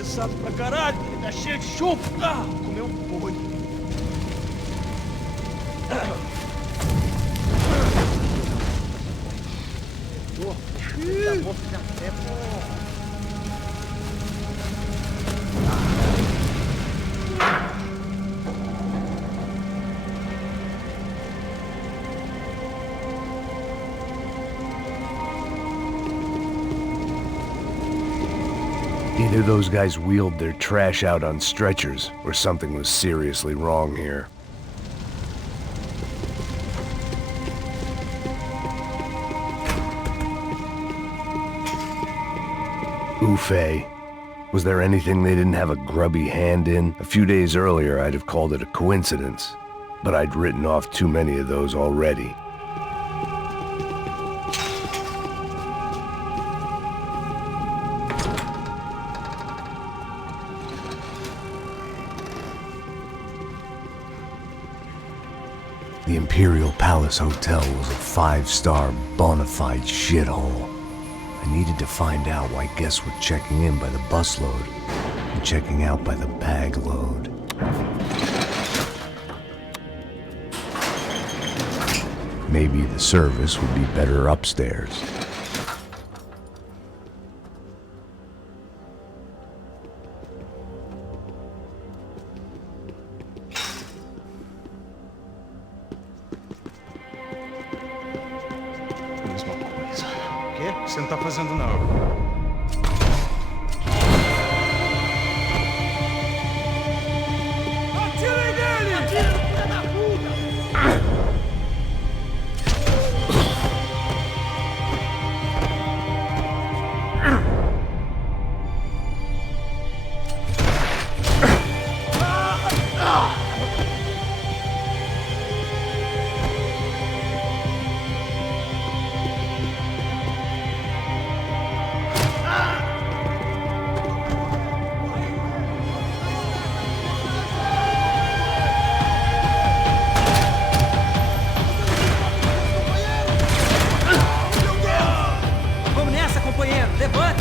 pesado pra caralho, ele tá cheio de chumbo. Ah, comeu um boi. Either those guys wheeled their trash out on stretchers, or something was seriously wrong here. Oof-ay. Was there anything they didn't have a grubby hand in? A few days earlier, I'd have called it a coincidence, but I'd written off too many of those already. The Imperial Palace Hotel was a five-star, bona fide shithole. I needed to find out why guests were checking in by the busload and checking out by the bag load. Maybe the service would be better upstairs. Mesma coisa. O quê? O que você não tá fazendo não? Atirem nele! Atira, filha da puta! Vamos nessa, companheiro! Levante!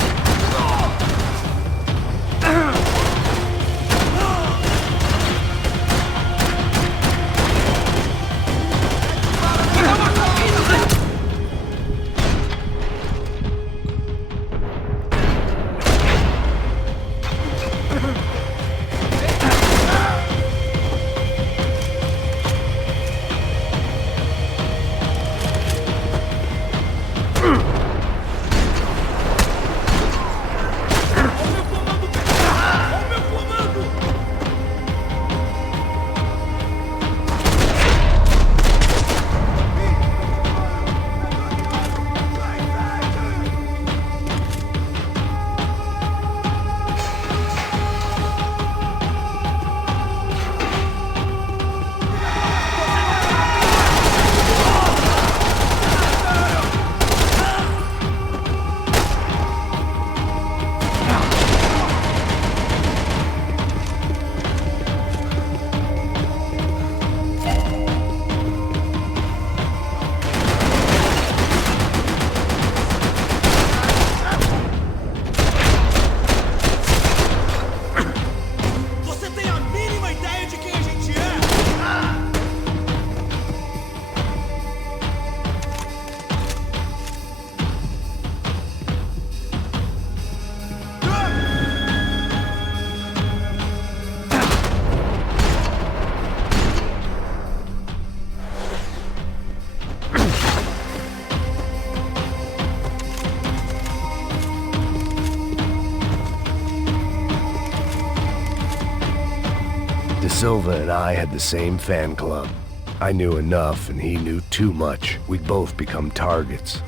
Você tem a mínima ideia de quem a gente é? De Silva and I had the same fan club. I knew enough and he knew too much. We'd both become targets.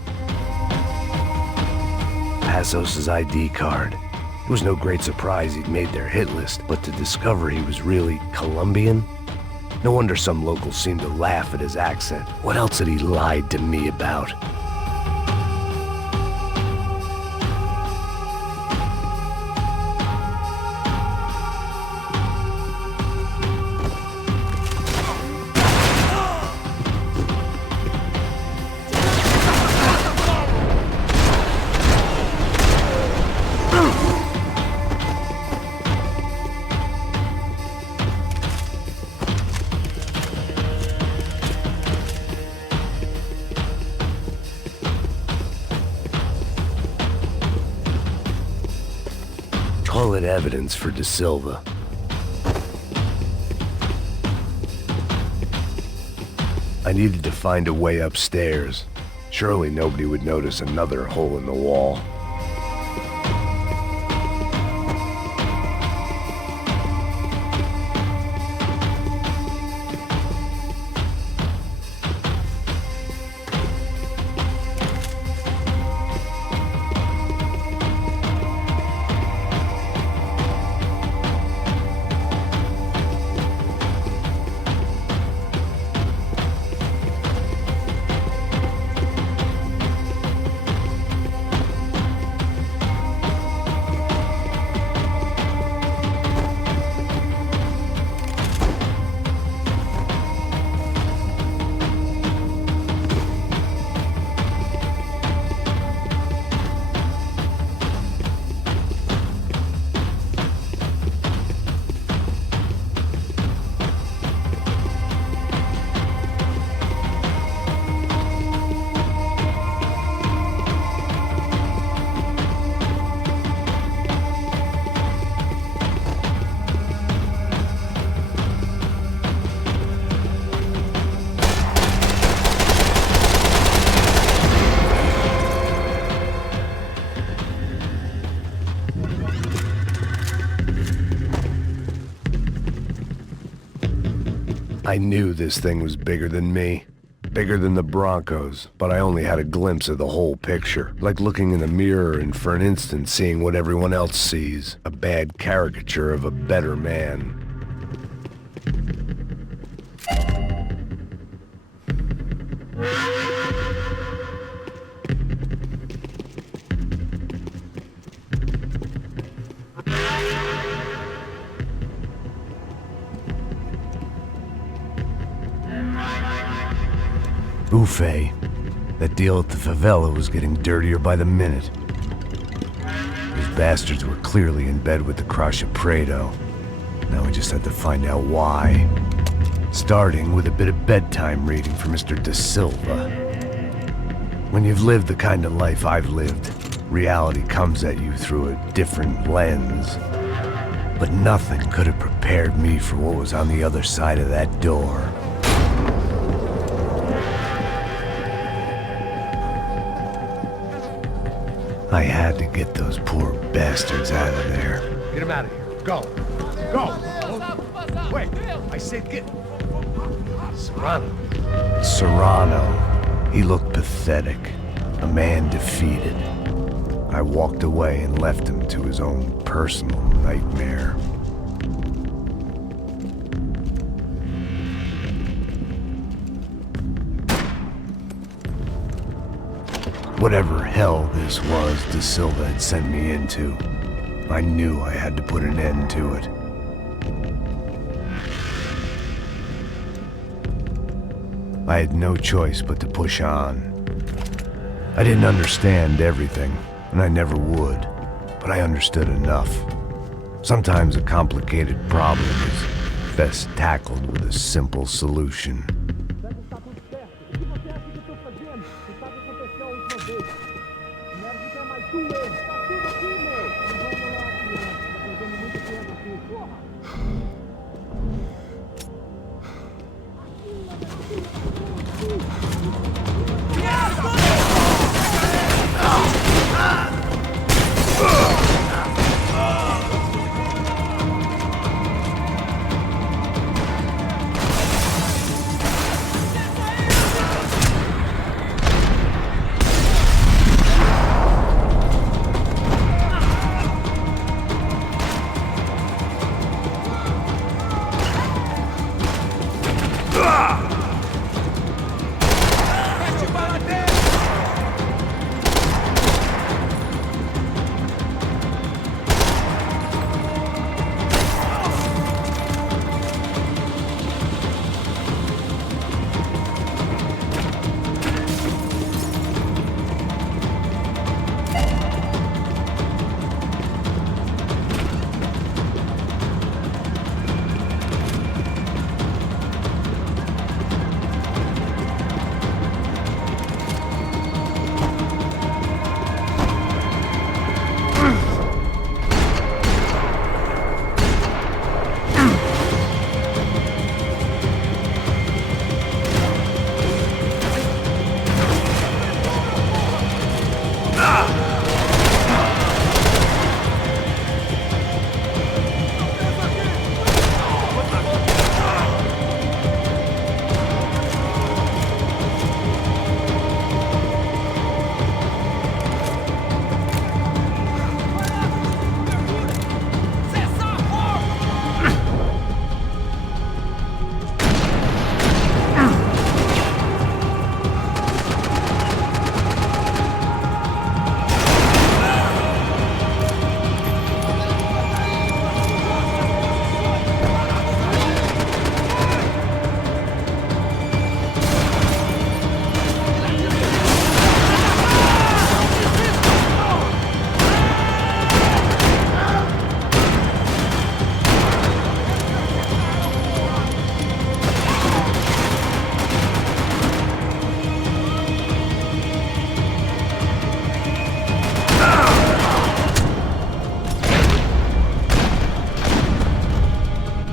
Passos' ID card. It was no great surprise he'd made their hit list, but to discover he was really Colombian? No wonder some locals seemed to laugh at his accent. What else had he lied to me about? Call it evidence for De Silva. I needed to find a way upstairs. Surely nobody would notice another hole in the wall. I knew this thing was bigger than me, bigger than the Broncos, but I only had a glimpse of the whole picture, like looking in a mirror and for an instant seeing what everyone else sees, a bad caricature of a better man. Buffet. That deal at the favela was getting dirtier by the minute. Those bastards were clearly in bed with the Crush of Prado. Now we just had to find out why. Starting with a bit of bedtime reading for Mr. De Silva. When you've lived the kind of life I've lived, reality comes at you through a different lens. But nothing could have prepared me for what was on the other side of that door. I had to get those poor bastards out of there. Get him out of here. Go. Go. Wait. I said get... Serrano. Serrano. He looked pathetic. A man defeated. I walked away and left him to his own personal nightmare. Whatever hell this was De Silva had sent me into, I knew I had to put an end to it. I had no choice but to push on. I didn't understand everything, and I never would, but I understood enough. Sometimes a complicated problem is best tackled with a simple solution.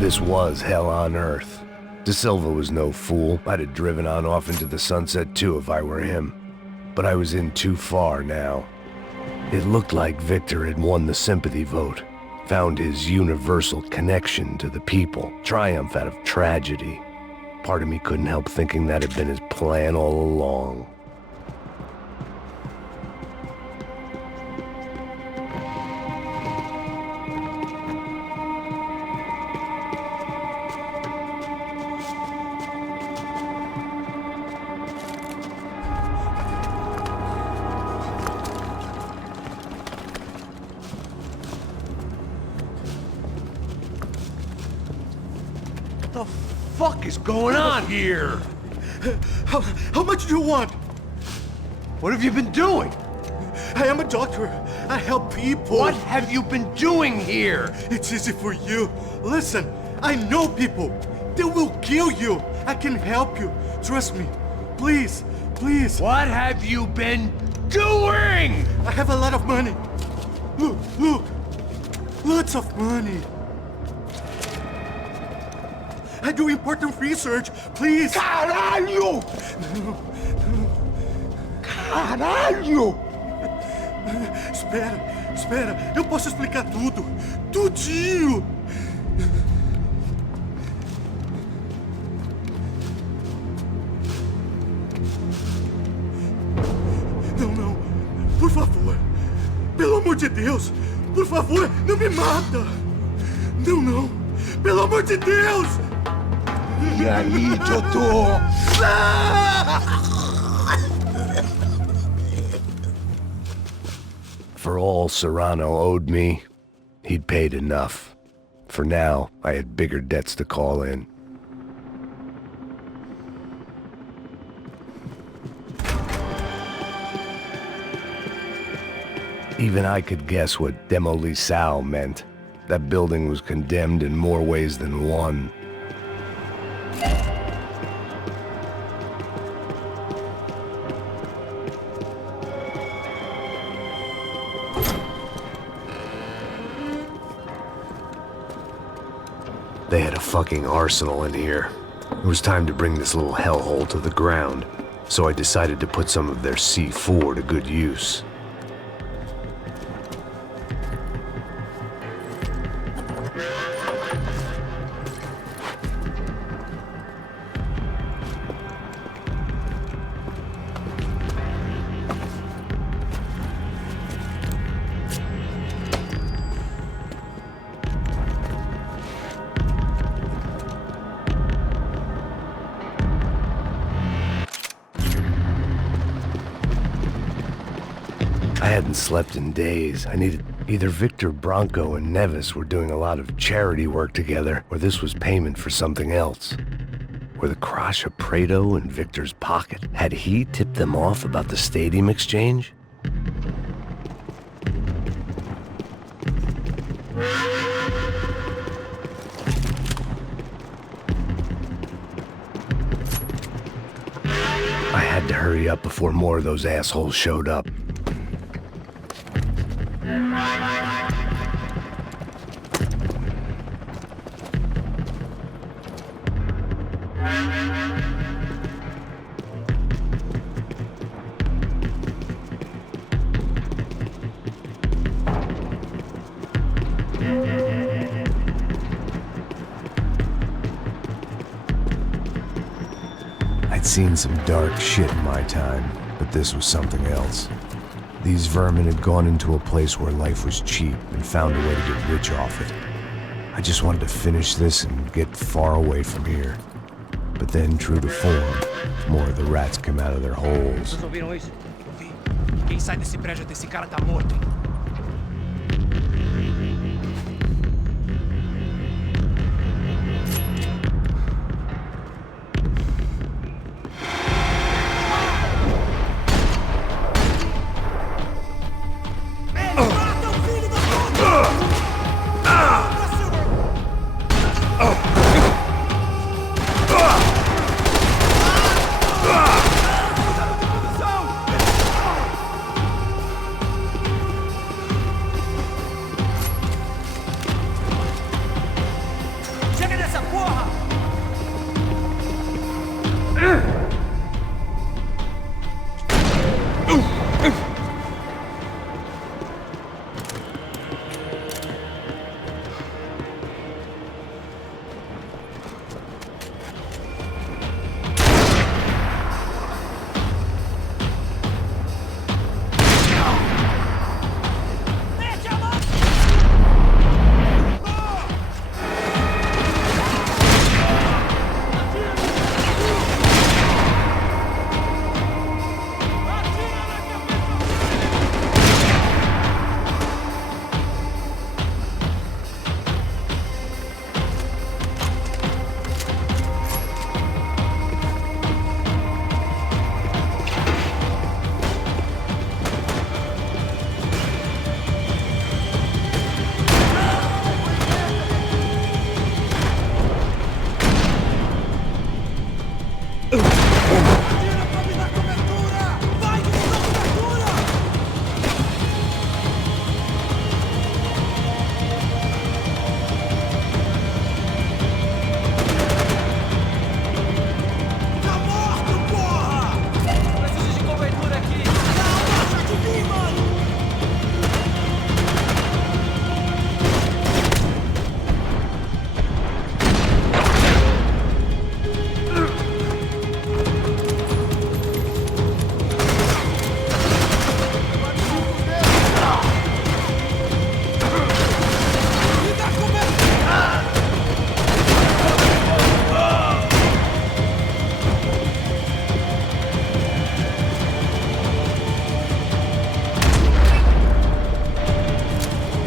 This was hell on earth. De Silva was no fool. I'd have driven on off into the sunset too if I were him. But I was in too far now. It looked like Victor had won the sympathy vote, found his universal connection to the people, triumph out of tragedy. Part of me couldn't help thinking that had been his plan all along. What the fuck is going on here? How much do you want? What have you been doing? I am a doctor. I help people. What have you been doing here? It's easy for you. Listen, I know people. They will kill you. I can help you. Trust me. Please, please. What have you been doing? I have a lot of money. Look, look. Lots of money. I do important research. Please. Caralho! Caralho! Espera. Eu posso explicar tudo. Tudinho. Não. Por favor. Pelo amor de Deus. Por favor, não me mata. Não. Pelo amor de Deus. E aí, doutor? For all Serrano owed me, he'd paid enough. For now, I had bigger debts to call in. Even I could guess what demolisão meant. That building was condemned in more ways than one. They had a fucking arsenal in here. It was time to bring this little hellhole to the ground, so I decided to put some of their C4 to good use. I hadn't slept in days. I needed either Victor Branco and Neves were doing a lot of charity work together, or this was payment for something else. Were the Crasha Prado in Victor's pocket? Had he tipped them off about the stadium exchange? I had to hurry up before more of those assholes showed up. I'd seen some dark shit in my time, but this was something else. These vermin had gone into a place where life was cheap and found a way to get rich off it. I just wanted to finish this and get far away from here. But then, true to form, more of the rats came out of their holes. Vocês ouviram isso? Ouvi. Quem sai desse prédio desse cara tá morto, hein?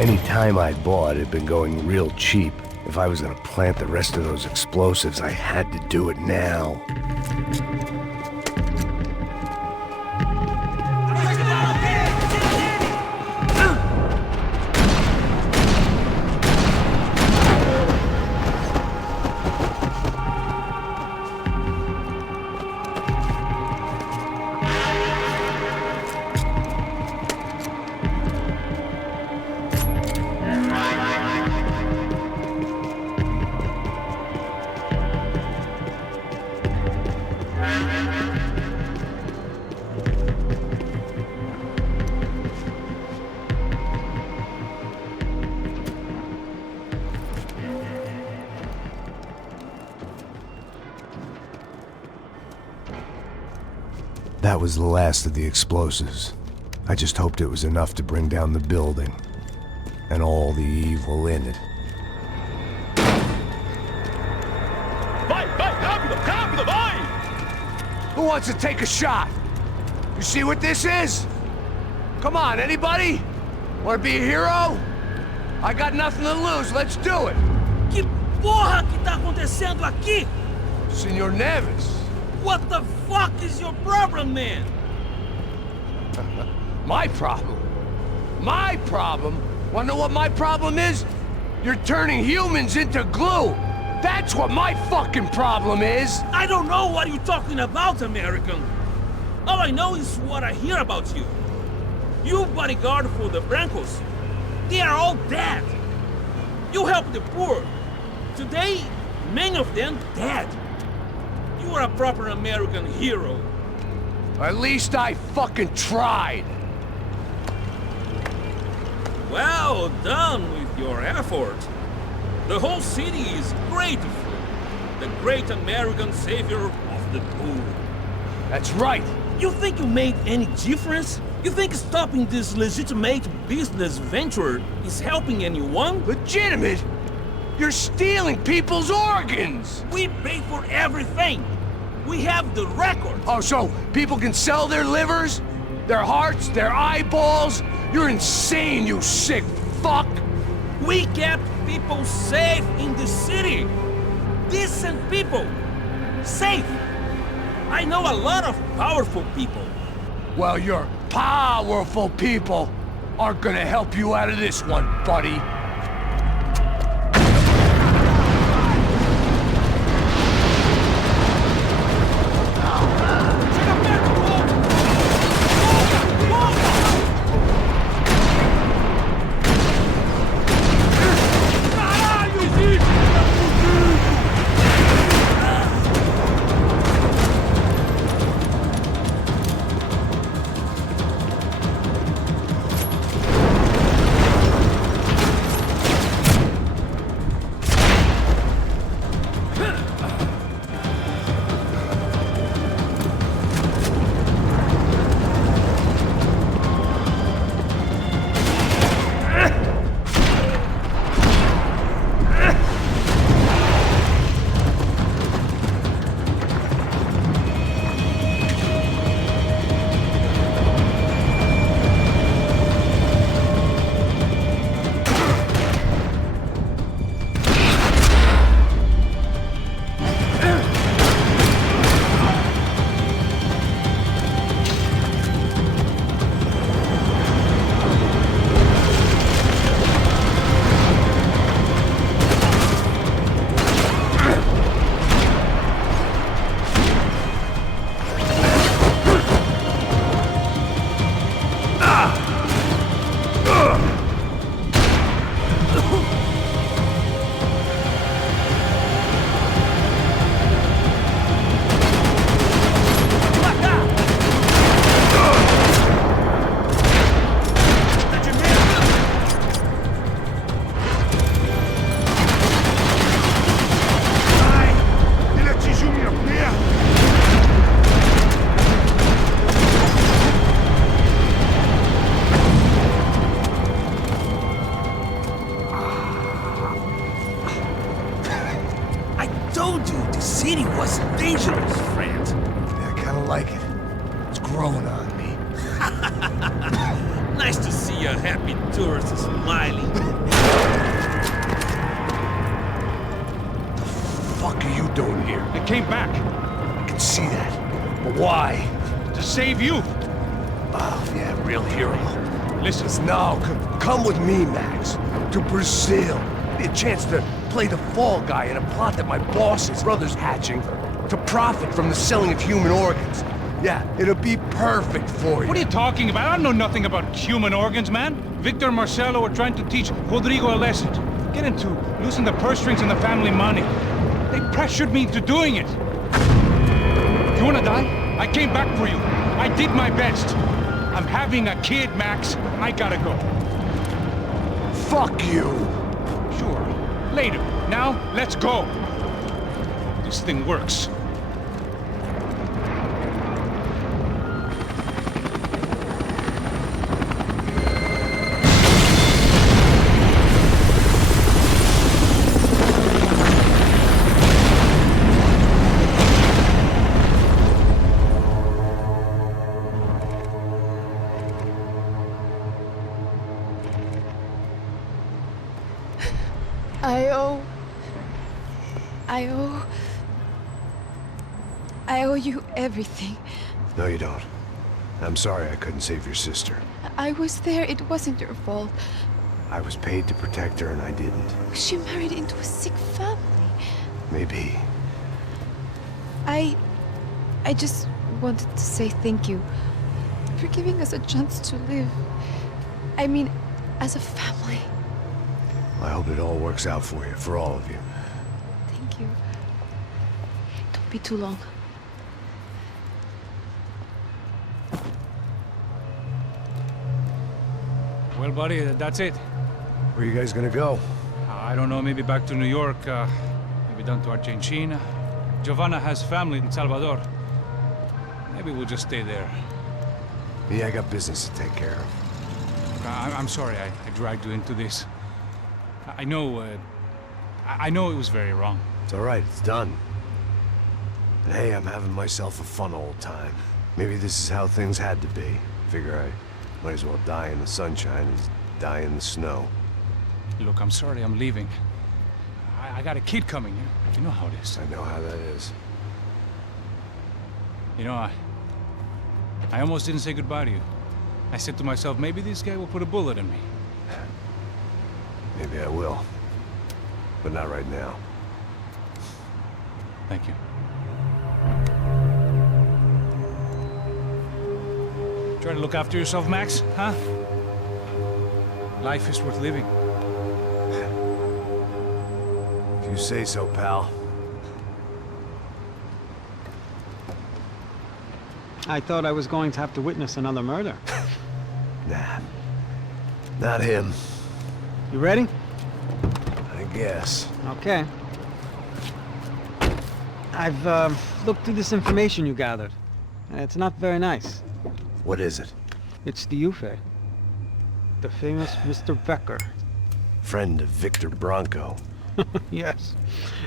Any time I bought had been going real cheap. If I was gonna plant the rest of those explosives, I had to do it now. That was the last of the explosives. I just hoped it was enough to bring down the building and all the evil in it. Vai, vai, rápido, rápido, vai! Who wants to take a shot? You see what this is? Come on, anybody? Want to be a hero? I got nothing to lose, let's do it! Que porra que tá acontecendo aqui? Senor Neves. What the fuck is your problem, man? My problem? My problem? Wanna know what my problem is? You're turning humans into glue! That's what my fucking problem is! I don't know what you're talking about, American. All I know is what I hear about you. You bodyguard for the Brancos. They are all dead. You help the poor. Today, many of them dead. You are a proper American hero. At least I fucking tried! Well done with your effort. The whole city is grateful. The great American savior of the poor. That's right! You think you made any difference? You think stopping this legitimate business venture is helping anyone? Legitimate? You're stealing people's organs! We pay for everything. We have the record. Oh, so people can sell their livers? Their hearts? Their eyeballs? You're insane, you sick fuck! We kept people safe in the city. Decent people. Safe. I know a lot of powerful people. Well, your powerful people aren't gonna help you out of this one, buddy. I kinda like it. It's growing on me. Nice to see see a happy tourist smiling. What the fuck are you doing here? I came back I can see that. But why? to save you. Oh, yeah, real hero. Listen, No, come with me, Max. To Brazil. Be a chance to play the fall guy in a plot that my boss's brother's hatching to profit from the selling of human organs. Yeah, it'll be perfect for you. what are you talking about? I know nothing about human organs, man. Victor and Marcelo were trying to teach Rodrigo a lesson. Get him to loosen the purse strings and the family money. They pressured me into doing it. You wanna die? I came back for you. I did my best. I'm having a kid, Max. I gotta go. Fuck you! Sure. Later. Now, let's go. This thing works. I owe you everything. No, you don't. I'm sorry I couldn't save your sister. I was there. It wasn't your fault. I was paid to protect her and I didn't. She married into a sick family. Maybe. I just wanted to say thank you for giving us a chance to live. I mean, as a family. I hope it all works out for you, for all of you. Thank you. Don't be too long. Well, buddy, that's it. Where are you guys gonna go? I don't know, maybe back to New York, maybe down to Argentina. Giovanna has family in Salvador. Maybe we'll just stay there. Yeah, I got business to take care of. I'm sorry I dragged you into this. I know it was very wrong. It's all right, it's done. And hey, I'm having myself a fun old time. Maybe this is how things had to be. Figure I might as well die in the sunshine as die in the snow. Look, I'm sorry I'm leaving. I got a kid coming. You know how it is. I know how that is. You know, I almost didn't say goodbye to you. I said to myself, maybe this guy will put a bullet in me. Maybe I will. But not right now. Thank you. Try to look after yourself, Max, huh? Life is worth living. If you say so, pal. I thought I was going to have to witness another murder. Nah. Not him. You ready? I guess. Okay. I've looked through this information you gathered. It's not very nice. What is it? It's the Ufe. The famous Mr. Becker. Friend of Victor Bronco. Yes.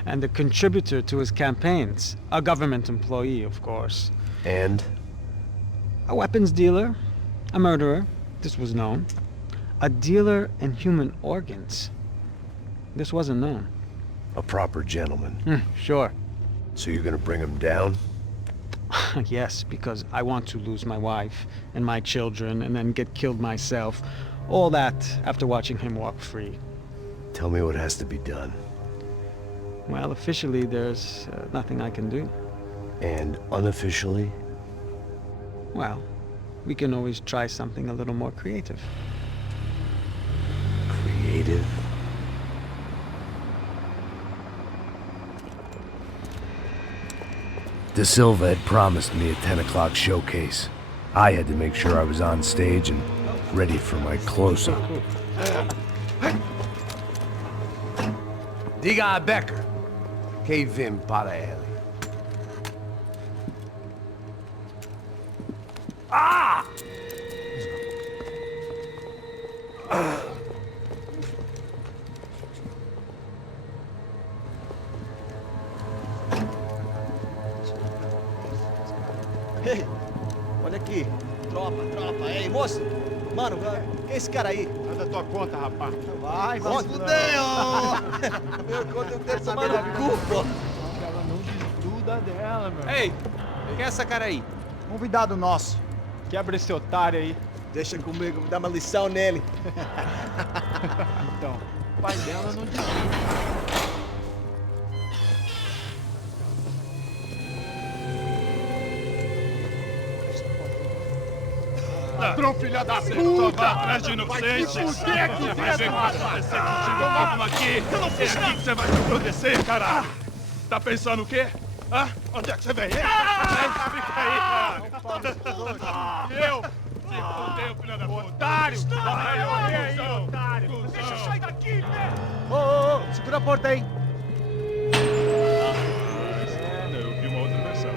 And a contributor to his campaigns. A government employee, of course. And? A weapons dealer. A murderer. This was known. A dealer in human organs. This wasn't known. A proper gentleman. Sure. So you're gonna bring him down? Yes, because I want to lose my wife and my children and then get killed myself. All that after watching him walk free. Tell me what has to be done. Well, officially there's nothing I can do. And unofficially? Well, we can always try something a little more creative. Creative? De Silva had promised me a 10 o'clock showcase. I had to make sure I was on stage and ready for my close-up. Diga a Becker. Que vim para ele. Ah! Ei, olha aqui. Tropa, tropa. Ei, moço. Mano, quem é esse cara aí? Faz a tua conta, rapaz. Vai, fudeu! Meu conta eu quero tomar no cu, pô. Ela não desgruda dela, meu. Ei, quem é essa cara aí? Convidado nosso. Quebra esse otário aí. Deixa comigo, me dá uma lição nele. Então, o pai dela não desgruda. Ladrão, filha da puta! Atrás de inocentes! Vai ver o que vai acontecer contigo, vamos aqui! Eu não fiz nada! Você vai me proteger, caralho! Tá pensando o quê? Hã? Onde é que você vem? Fica aí, cara! Eu? Se fudeu, filha da puta! Otário! Vai, aí, otário! Deixa eu sair daqui, velho! Ô, segura a porta aí. Eu vi uma outra versão.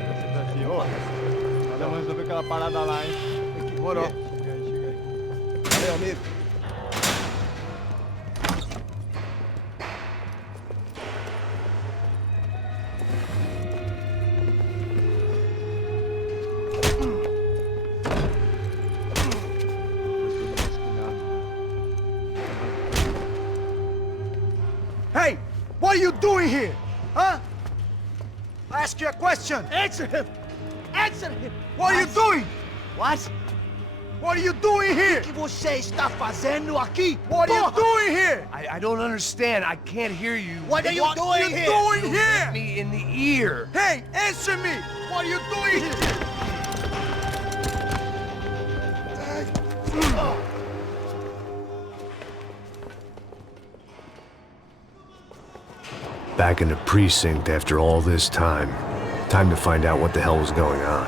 Vamos resolver aquela parada lá, hein? Demorou. Chega aí. Valeu, amigo. Hey! What are you doing here? Huh? I ask you a question. Answer him! Answer him! What are you doing? What? What are you doing here? O que você está fazendo aqui? What are you doing here? I don't understand. I can't hear you. What are you doing here? Doing here? Me in the ear. Hey, answer me! What are you doing here? Back in the precinct after all this time. Time to find out what the hell was going on.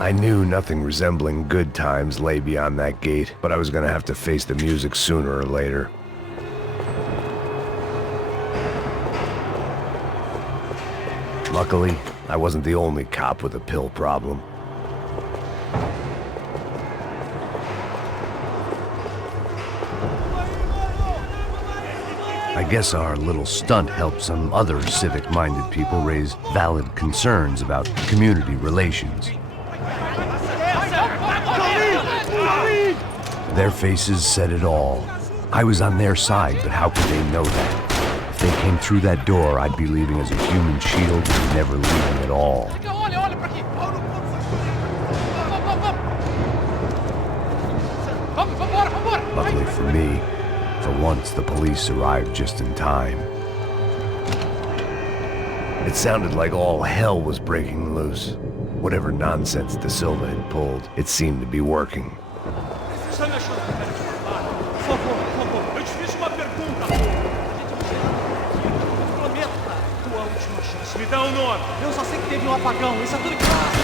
I knew nothing resembling good times lay beyond that gate, but I was gonna have to face the music sooner or later. Luckily, I wasn't the only cop with a pill problem. I guess our little stunt helped some other civic-minded people raise valid concerns about community relations. Their faces said it all. I was on their side, but how could they know that? If they came through that door, I'd be leaving as a human shield and never leaving at all. Luckily for me, for once the police arrived just in time. It sounded like all hell was breaking loose. Whatever nonsense De Silva had pulled, it seemed to be working. Eu te fiz uma pergunta. Prometo, tua última chance. Me dá um nome. Eu só sei que teve um apagão. Isso é tudo que faço.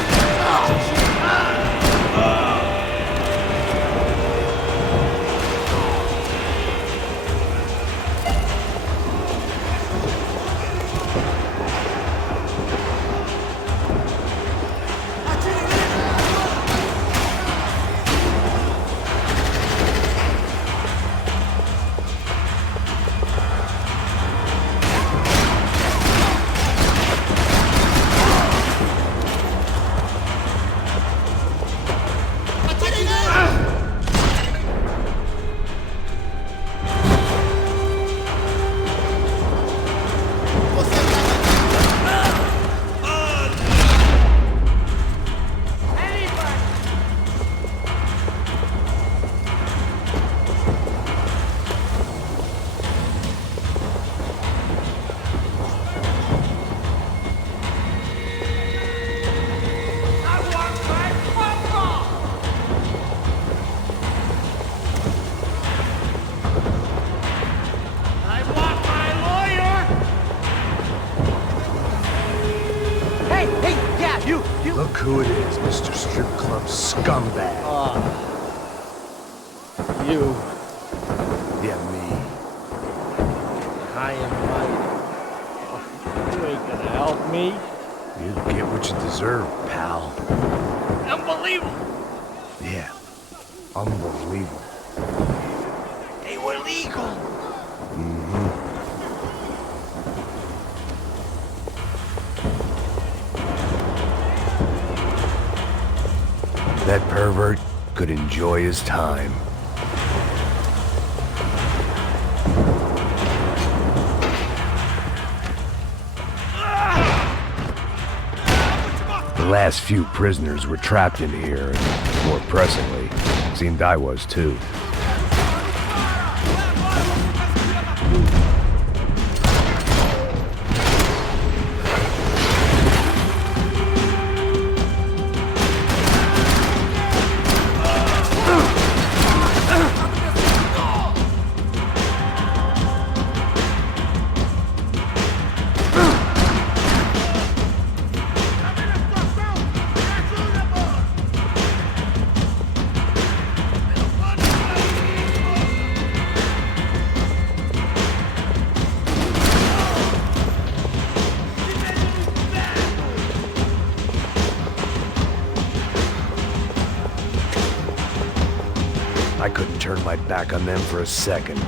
Look who it is, Mr. Strip Club Scumbag. You. Yeah, me. me? You get what you deserve, pal. Unbelievable! Yeah, unbelievable. They were legal. That pervert could enjoy his time. The last few prisoners were trapped in here, and more pressingly, it seemed I was too. I couldn't turn my back on them for a second.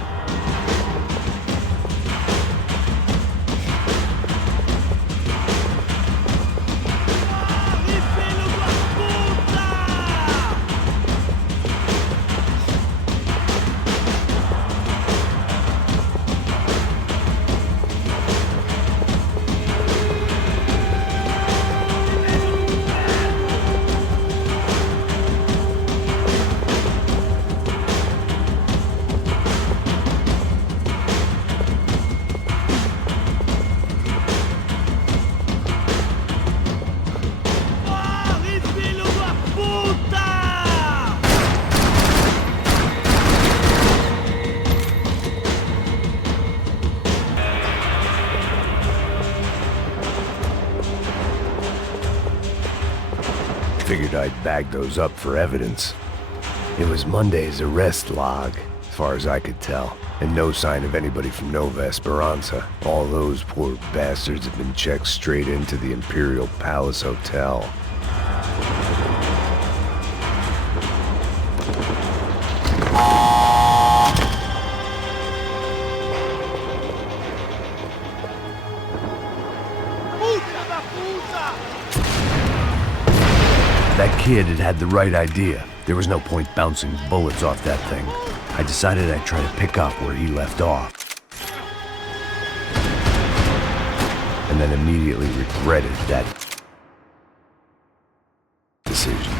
Figured I'd bag those up for evidence. It was Monday's arrest log, as far as I could tell, and no sign of anybody from Nova Esperanza. All those poor bastards had been checked straight into the Imperial Palace Hotel. That kid had had the right idea. There was no point bouncing bullets off that thing. I decided I'd try to pick up where he left off. And then immediately regretted that decision.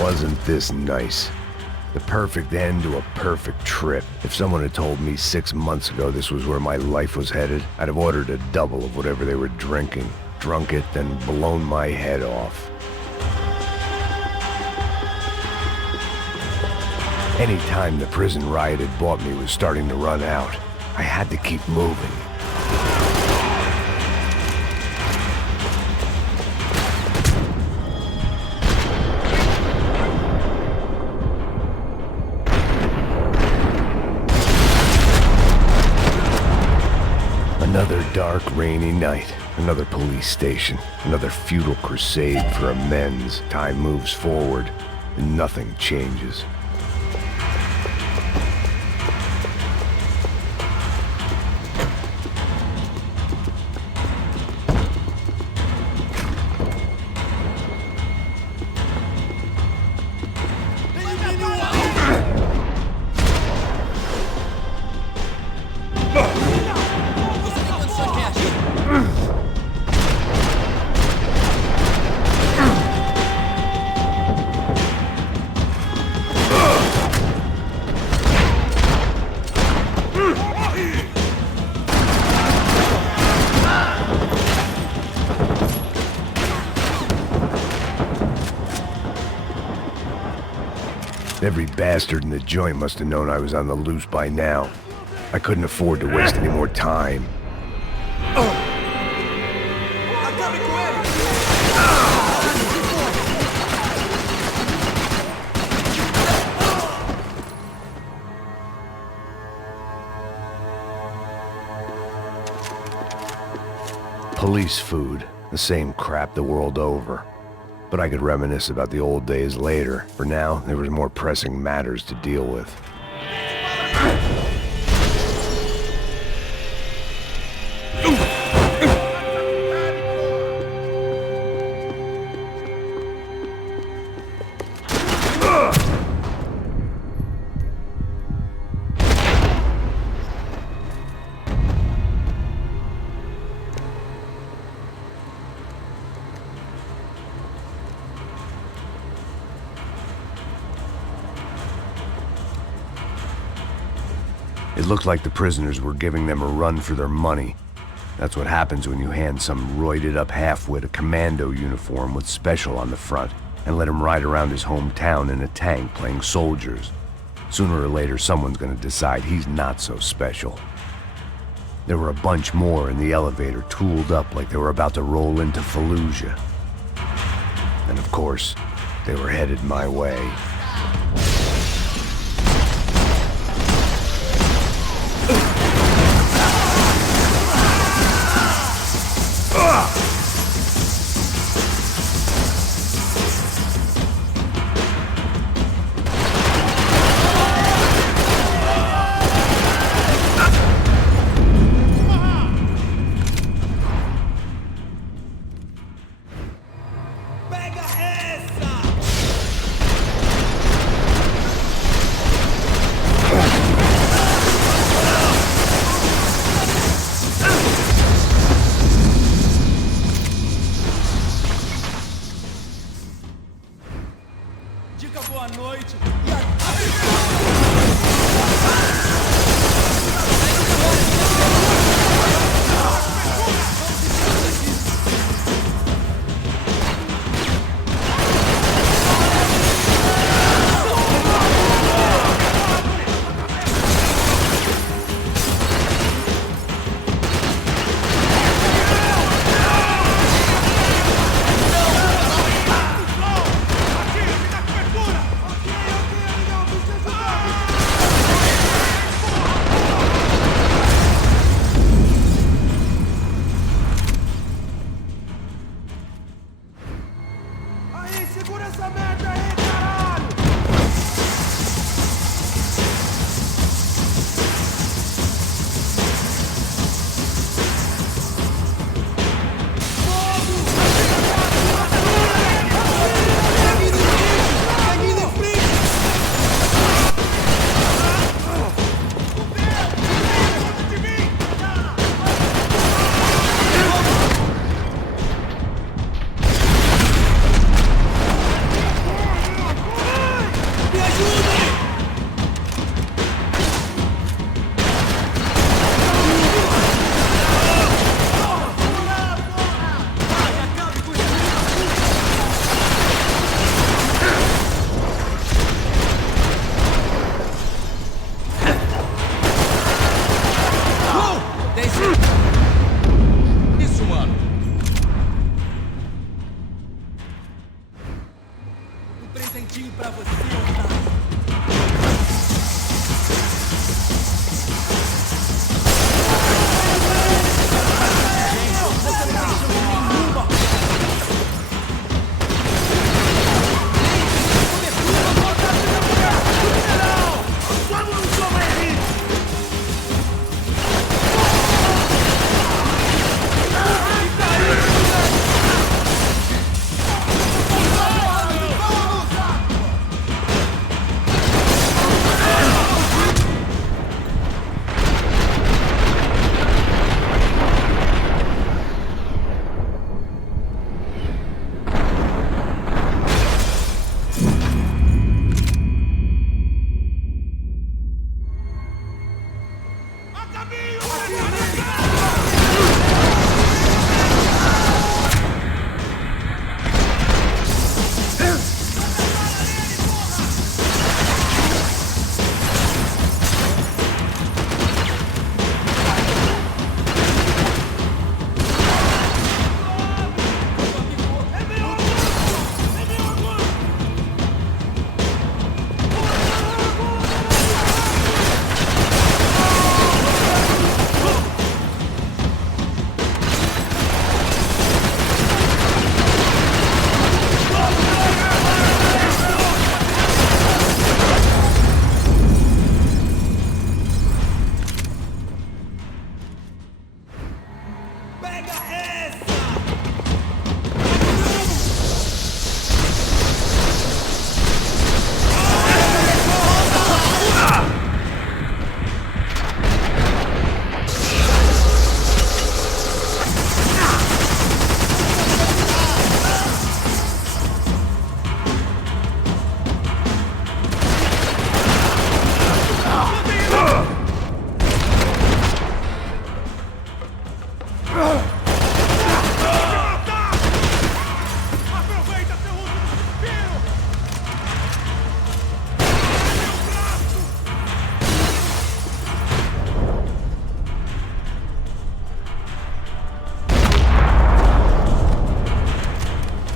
Wasn't this nice? The perfect end to a perfect trip. If someone had told me 6 months ago this was where my life was headed, I'd have ordered a double of whatever they were drinking, drunk it, then blown my head off. Any time the prison riot had bought me was starting to run out. I had to keep moving. Another dark, rainy night. Another police station. Another futile crusade for amends. Time moves forward, and nothing changes. Every bastard in the joint must have known I was on the loose by now. I couldn't afford to waste any more time. Police food, the same crap the world over. But I could reminisce about the old days later. For now, there was more pressing matters to deal with. It looked like the prisoners were giving them a run for their money. That's what happens when you hand some roided-up halfwit a commando uniform with special on the front and let him ride around his hometown in a tank playing soldiers. Sooner or later, someone's gonna decide he's not so special. There were a bunch more in the elevator, tooled up like they were about to roll into Fallujah. And of course, they were headed my way. presentinho pra você, otário. Você não tem chance nenhuma.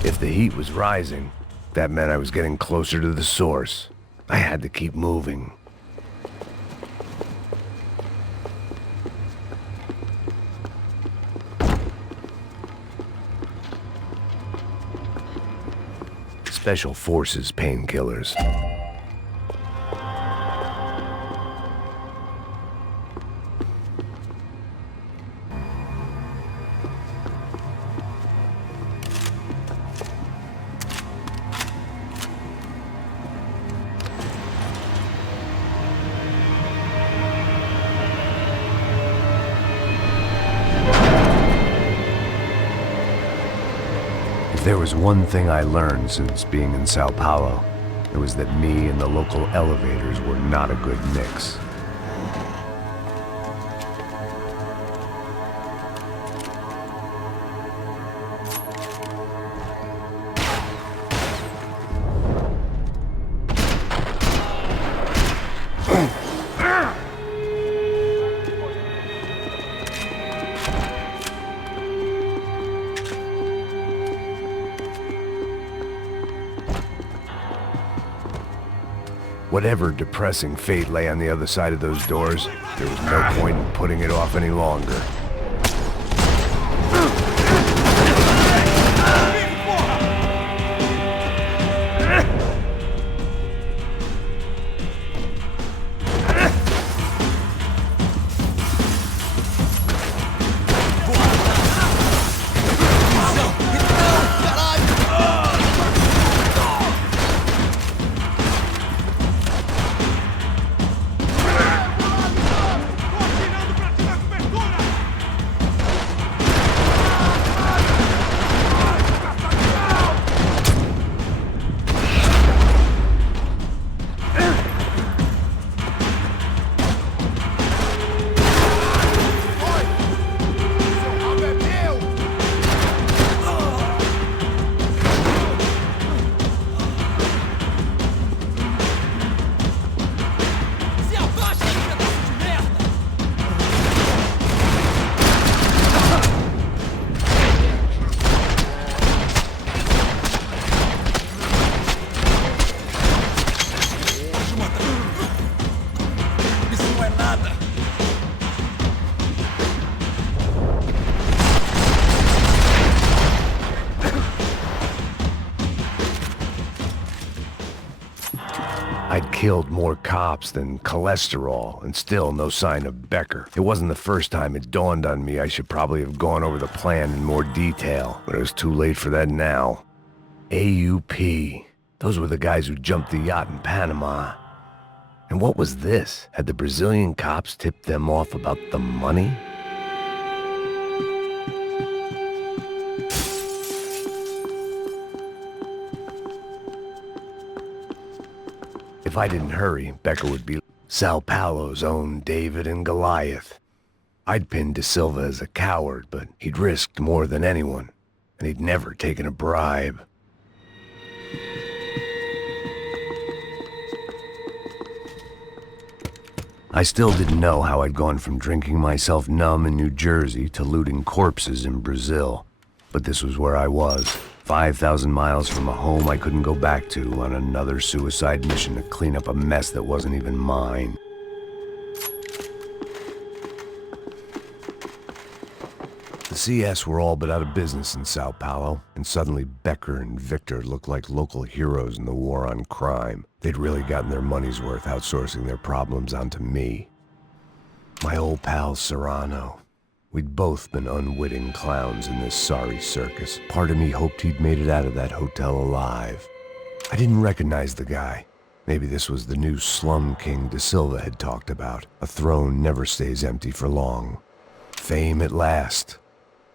If the heat was rising, that meant I was getting closer to the source. I had to keep moving. Special Forces painkillers. If there was one thing I learned since being in São Paulo, it was that me and the local elevators were not a good mix. Whatever depressing fate lay on the other side of those doors, there was no point in putting it off any longer. I'd killed more cops than cholesterol, and still no sign of Becker. It wasn't the first time it dawned on me I should probably have gone over the plan in more detail, but it was too late for that now. AUP. Those were the guys who jumped the yacht in Panama. And what was this? Had the Brazilian cops tipped them off about the money? If I didn't hurry, Becker would be Sao Paulo's own David and Goliath. I'd pinned De Silva as a coward, but he'd risked more than anyone, and he'd never taken a bribe. I still didn't know how I'd gone from drinking myself numb in New Jersey to looting corpses in Brazil, but this was where I was. 5,000 miles from a home I couldn't go back to on another suicide mission to clean up a mess that wasn't even mine. The CS were all but out of business in Sao Paulo, and suddenly Becker and Victor looked like local heroes in the war on crime. They'd really gotten their money's worth outsourcing their problems onto me. My old pal Serrano. We'd both been unwitting clowns in this sorry circus. Part of me hoped he'd made it out of that hotel alive. I didn't recognize the guy. Maybe this was the new slum king De Silva had talked about. A throne never stays empty for long. Fame at last.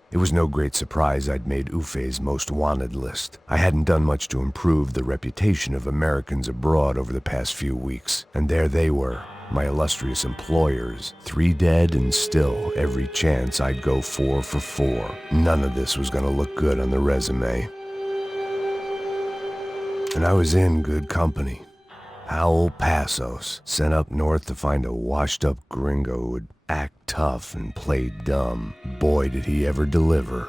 It was no great surprise I'd made Ufe's most wanted list. I hadn't done much to improve the reputation of Americans abroad over the past few weeks, and there they were. My illustrious employers, 3 dead and still every chance I'd go 4 for 4. None of this was gonna look good on the resume. And I was in good company. Howell Passos, sent up north to find a washed-up gringo who would act tough and play dumb. Boy, did he ever deliver.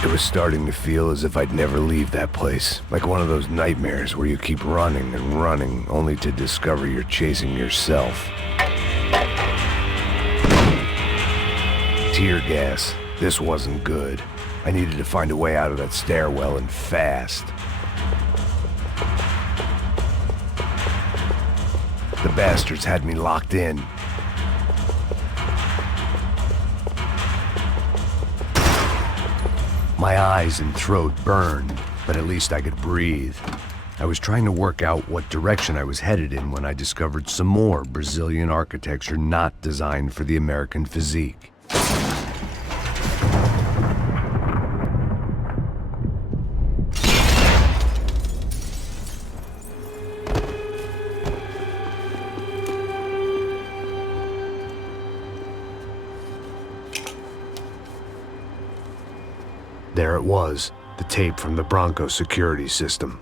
It was starting to feel as if I'd never leave that place. Like one of those nightmares where you keep running and running, only to discover you're chasing yourself. Tear gas. This wasn't good. I needed to find a way out of that stairwell and fast. The bastards had me locked in. My eyes and throat burned, but at least I could breathe. I was trying to work out what direction I was headed in when I discovered some more Brazilian architecture not designed for the American physique. There it was, the tape from the Bronco security system.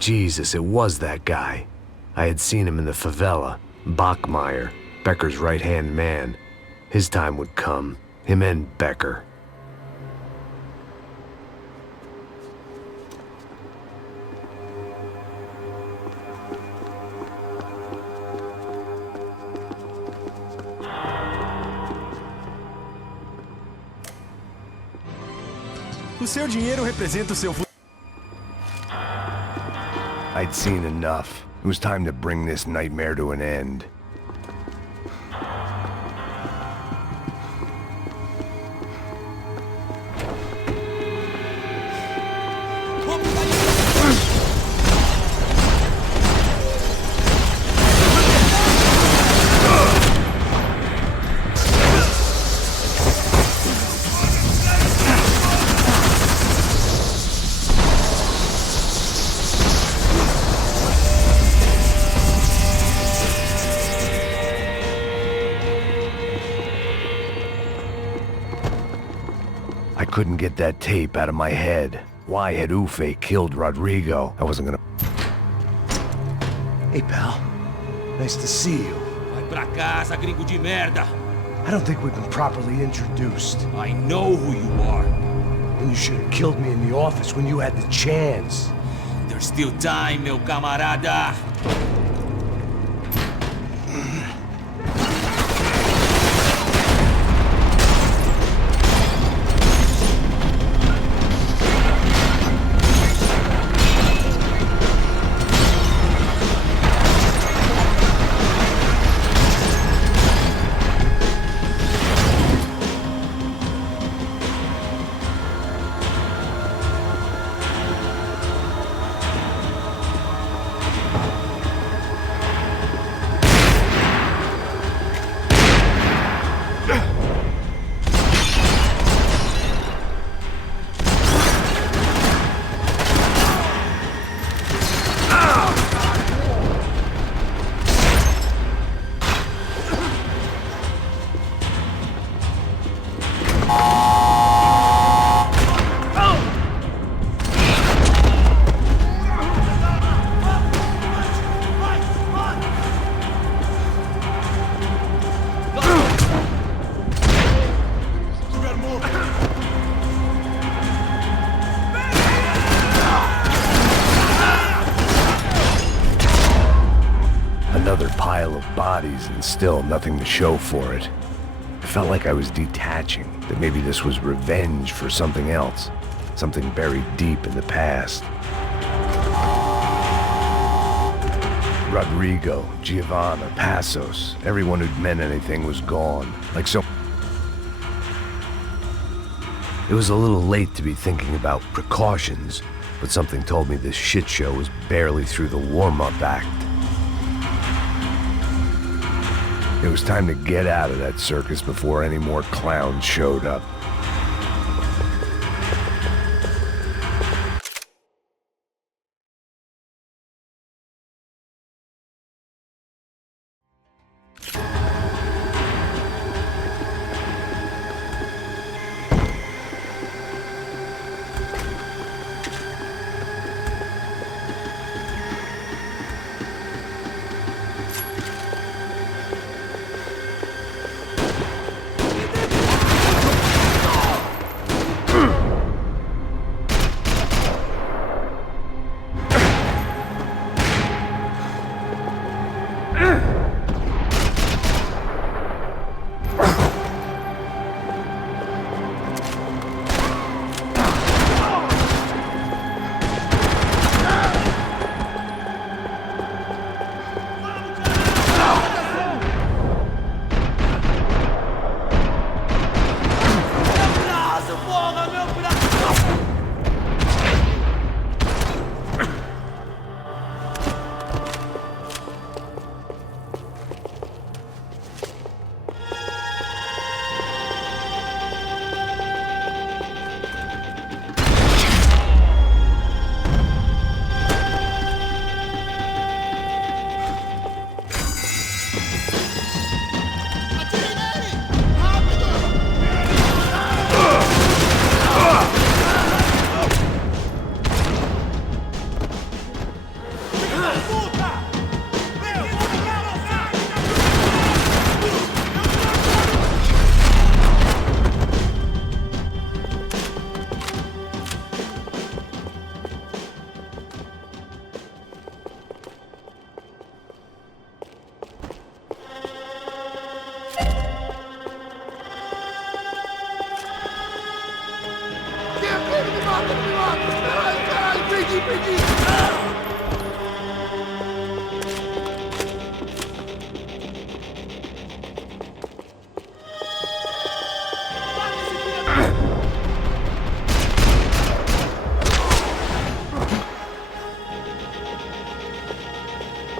Jesus, it was that guy. I had seen him in the favela. Bachmeyer, Becker's right-hand man. His time would come. Him and Becker. O seu dinheiro representa o seu futuro. I'd seen enough. It was time to bring this nightmare to an end. I couldn't get that tape out of my head. Why had Ufe killed Rodrigo? I wasn't gonna... Hey, pal. Nice to see you. Vai pra casa, gringo de merda. I don't think we've been properly introduced. I know who you are. And you should have killed me in the office when you had the chance. There's still time, meu camarada. And still nothing to show for it. It felt like I was detaching, that maybe this was revenge for something else, something buried deep in the past. Rodrigo, Giovanna, Passos, everyone who'd meant anything was gone, like so... It was a little late to be thinking about precautions, but something told me this shit show was barely through the warm-up act. It was time to get out of that circus before any more clowns showed up.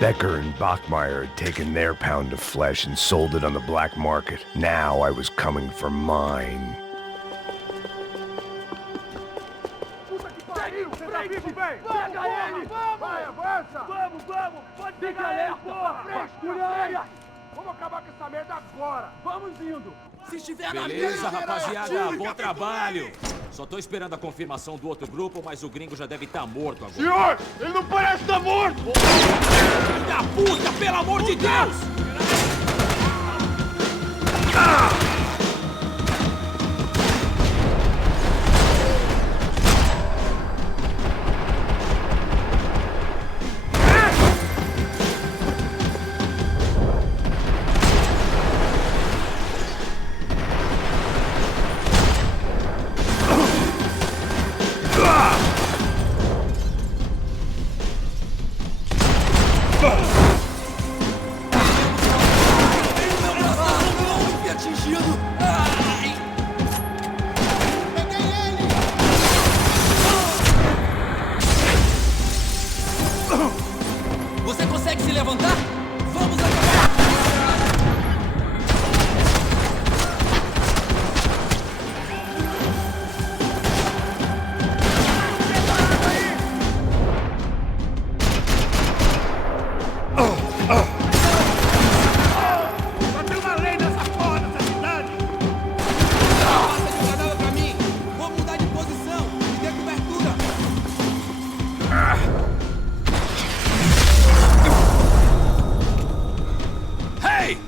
Becker and Bachmeyer had taken their pound of flesh and sold it on the black market. Now I was coming for mine. Beleza, rapaziada, bom trabalho. Só tô esperando a confirmação do outro grupo, mas o gringo já deve estar morto agora. Senhor, ele não parece estar morto! Filho da puta, pelo amor de Deus! Você consegue se levantar? Vamos acabar! Só tem uma lei nessa porra, nessa cidade! Passa de granada pra mim! Vou mudar de posição e dê cobertura! Hey!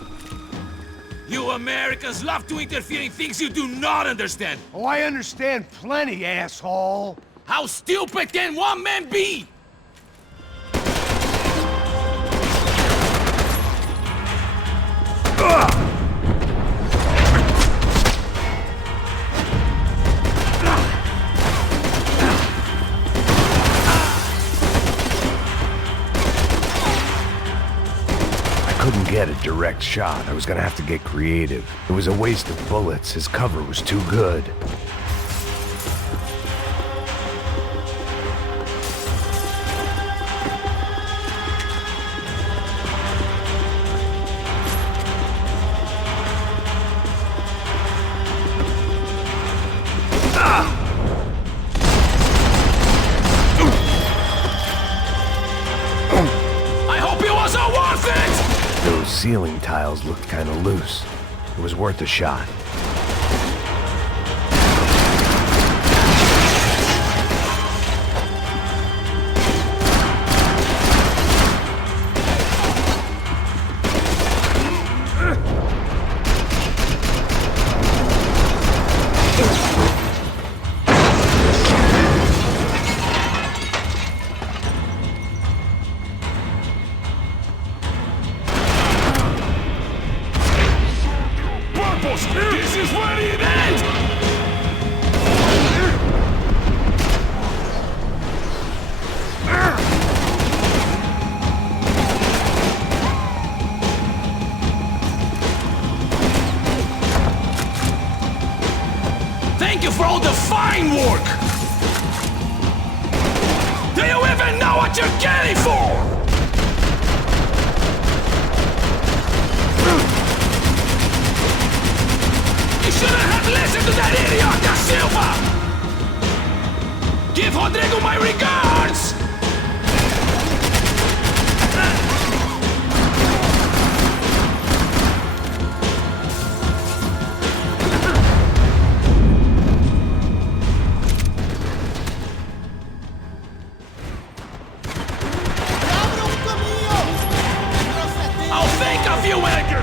You Americans love to interfere in things you do not understand. Oh, I understand plenty, asshole. How stupid can one man be? I couldn't get a direct shot. I was gonna have to get creative. It was a waste of bullets. His cover was too good. I hope it was all worth it! Those ceiling tiles looked kinda loose. It was worth a shot. This is where it ends! Thank you for all the fine work! Do you even know what you're getting for? You shouldn't have listened to that idiot, Da Silva! Give Rodrigo my regards! I'll think of you, Edgar!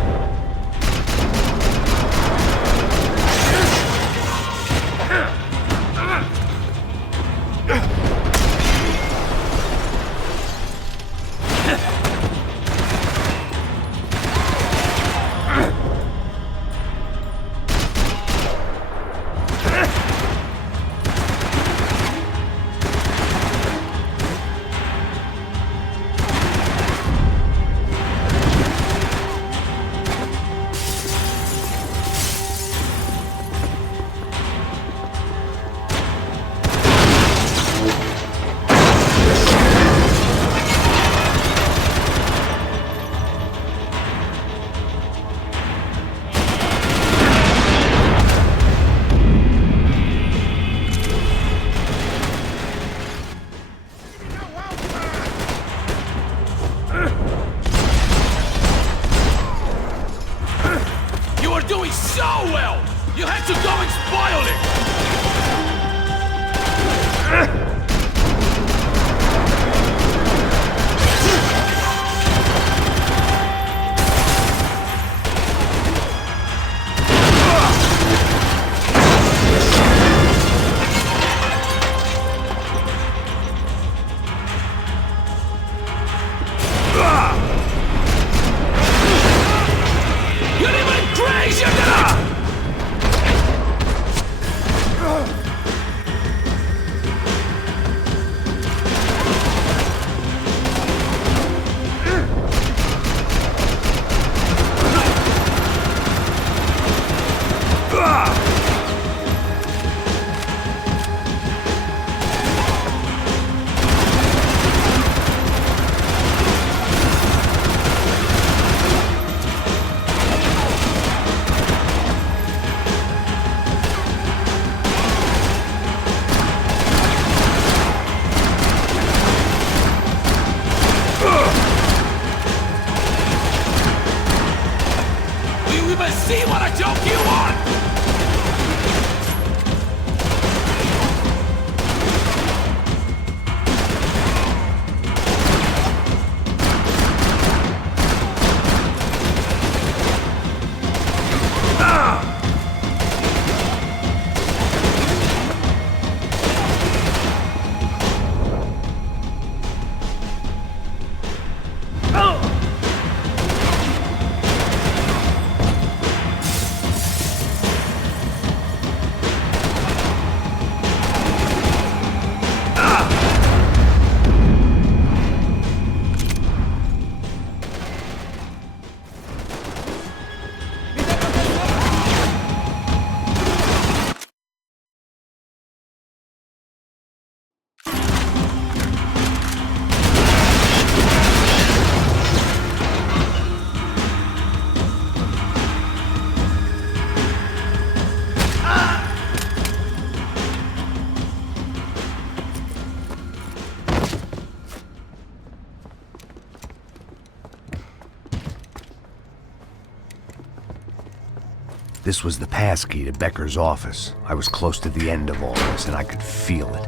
This was the passkey to Becker's office. I was close to the end of all this, and I could feel it.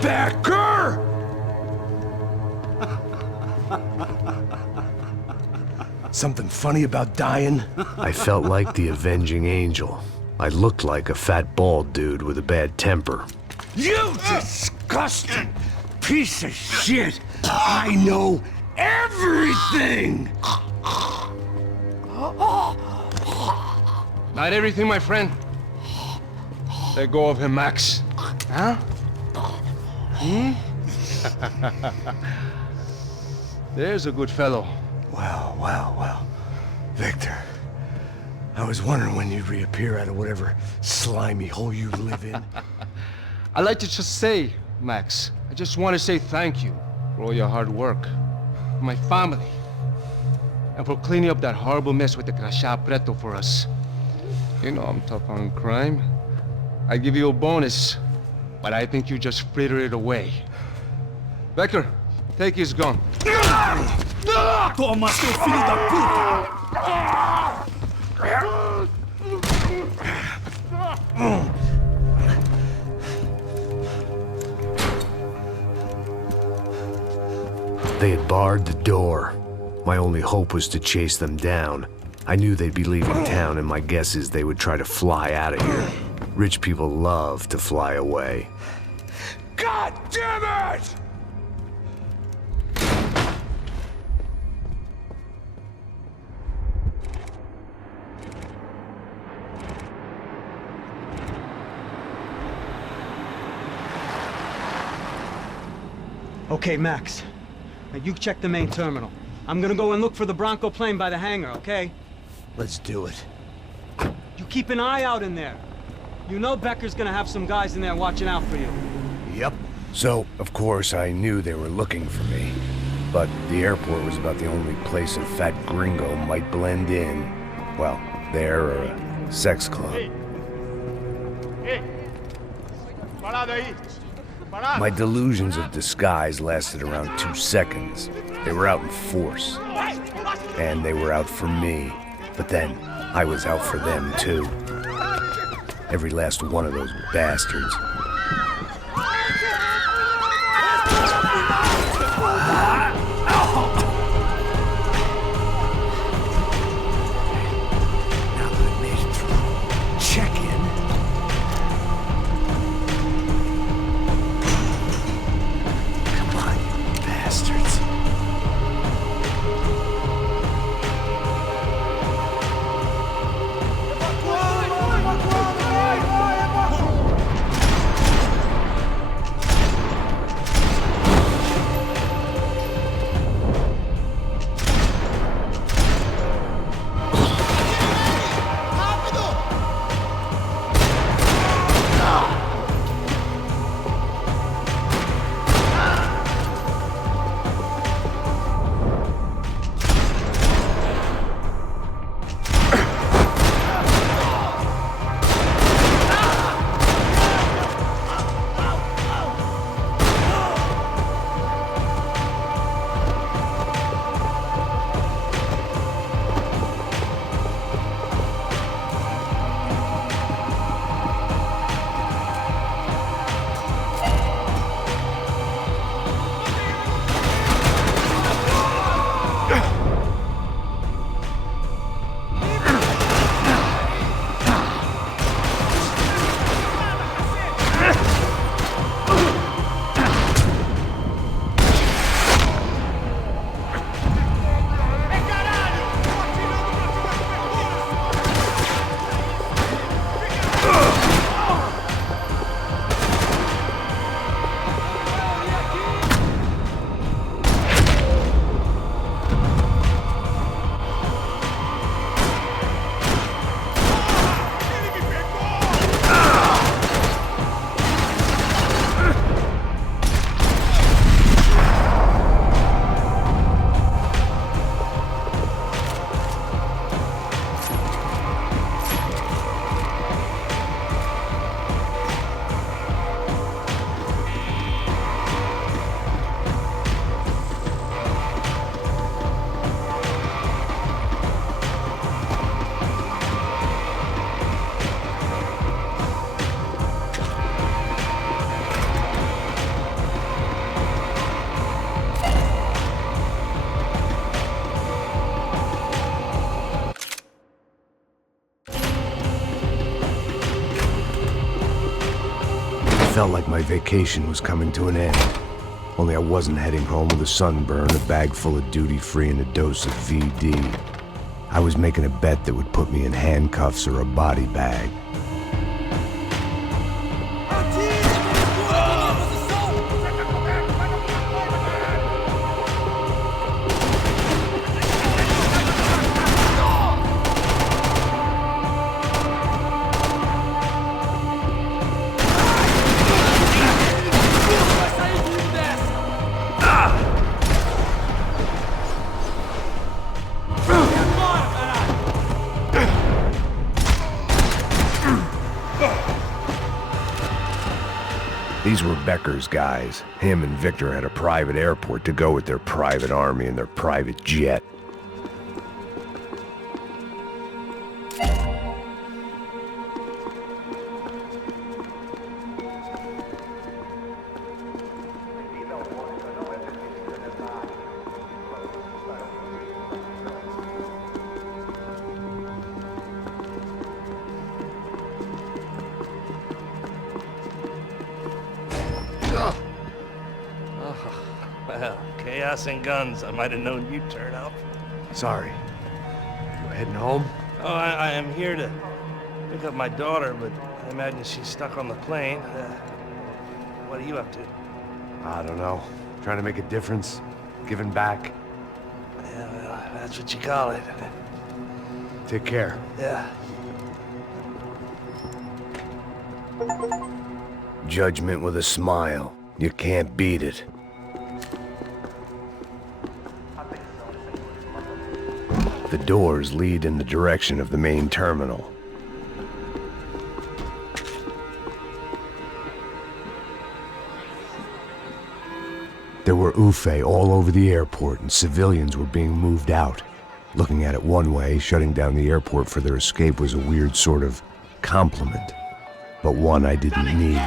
Becker! Something funny about dying? I felt like the avenging angel. I looked like a fat bald dude with a bad temper. You disgusting piece of shit! I know everything! Not everything, my friend. Let go of him, Max. Huh? There's a good fellow. Well. Victor, I was wondering when you'd reappear out of whatever slimy hole you live in. I'd like to just say, Max, I just want to say thank you for all your hard work, for my family, and for cleaning up that horrible mess with the crachá preto for us. You know I'm tough on crime. I'd give you a bonus, but I think you just fritter it away. Becker, take his gun. Toma, seu filho da puta! They had barred the door. My only hope was to chase them down. I knew they'd be leaving town, and my guess is they would try to fly out of here. Rich people love to fly away. God damn it! Okay, Max. Now you check the main terminal. I'm gonna go and look for the Bronco plane by the hangar, okay? Let's do it. You keep an eye out in there. You know Becker's gonna have some guys in there watching out for you. Yep. So, of course, I knew they were looking for me. But the airport was about the only place a fat gringo might blend in. Well, there or a sex club. My delusions of disguise lasted around 2 seconds. They were out in force. And they were out for me. But then, I was out for them, too. Every last one of those bastards. Now that I made it through check-in. Come on, you bastards. felt like my vacation was coming to an end. Only I wasn't heading home with a sunburn, a bag full of duty-free, and a dose of VD. I was making a bet that would put me in handcuffs or a body bag. These were Becker's guys. Him and Victor had a private airport to go with their private army and their private jet. Well, chaos and guns. I might have known you'd turn up. Sorry. You heading home? Oh, I am here to pick up my daughter, but I imagine she's stuck on the plane. What are you up to? I don't know. Trying to make a difference. Giving back. Yeah, well, that's what you call it. Take care. Yeah. Judgment with a smile. You can't beat it. The doors lead in the direction of the main terminal. There were UFE all over the airport, and civilians were being moved out. Looking at it one way, shutting down the airport for their escape was a weird sort of compliment, but one I didn't need.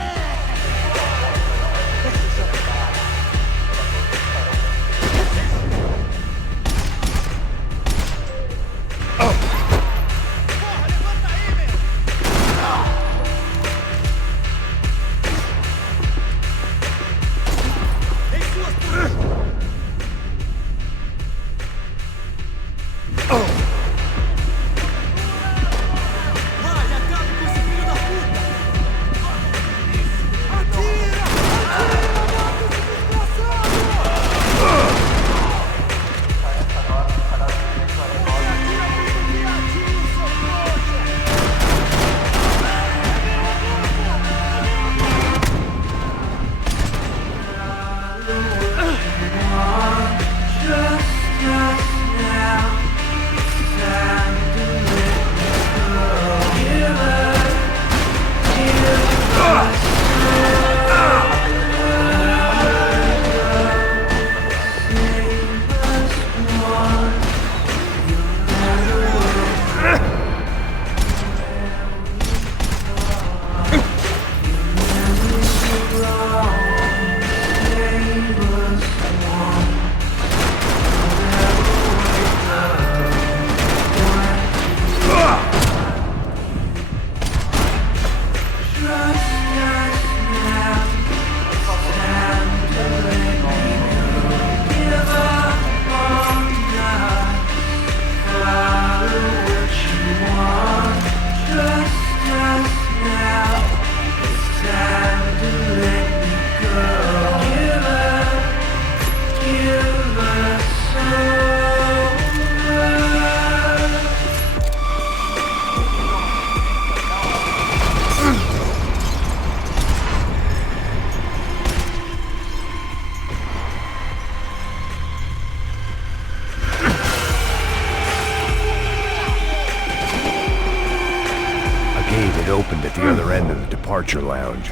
Opened at the other end of the departure lounge.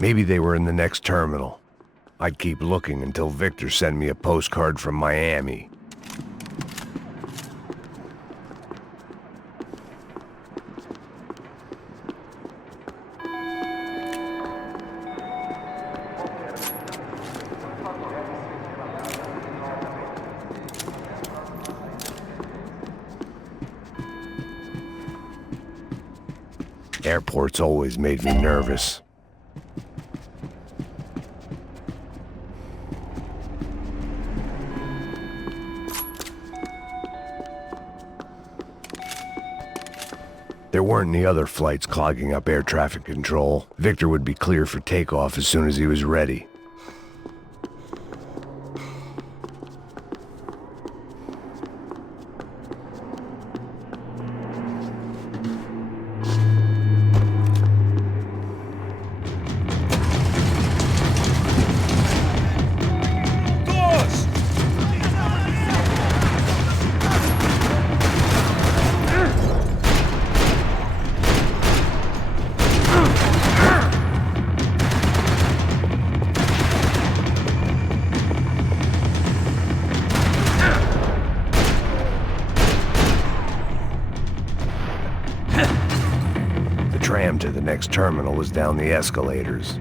Maybe they were in the next terminal. I'd keep looking until Victor sent me a postcard from Miami. Airports always made me nervous. There weren't any other flights clogging up air traffic control. Victor would be clear for takeoff as soon as he was ready. The tram to the next terminal was down the escalators.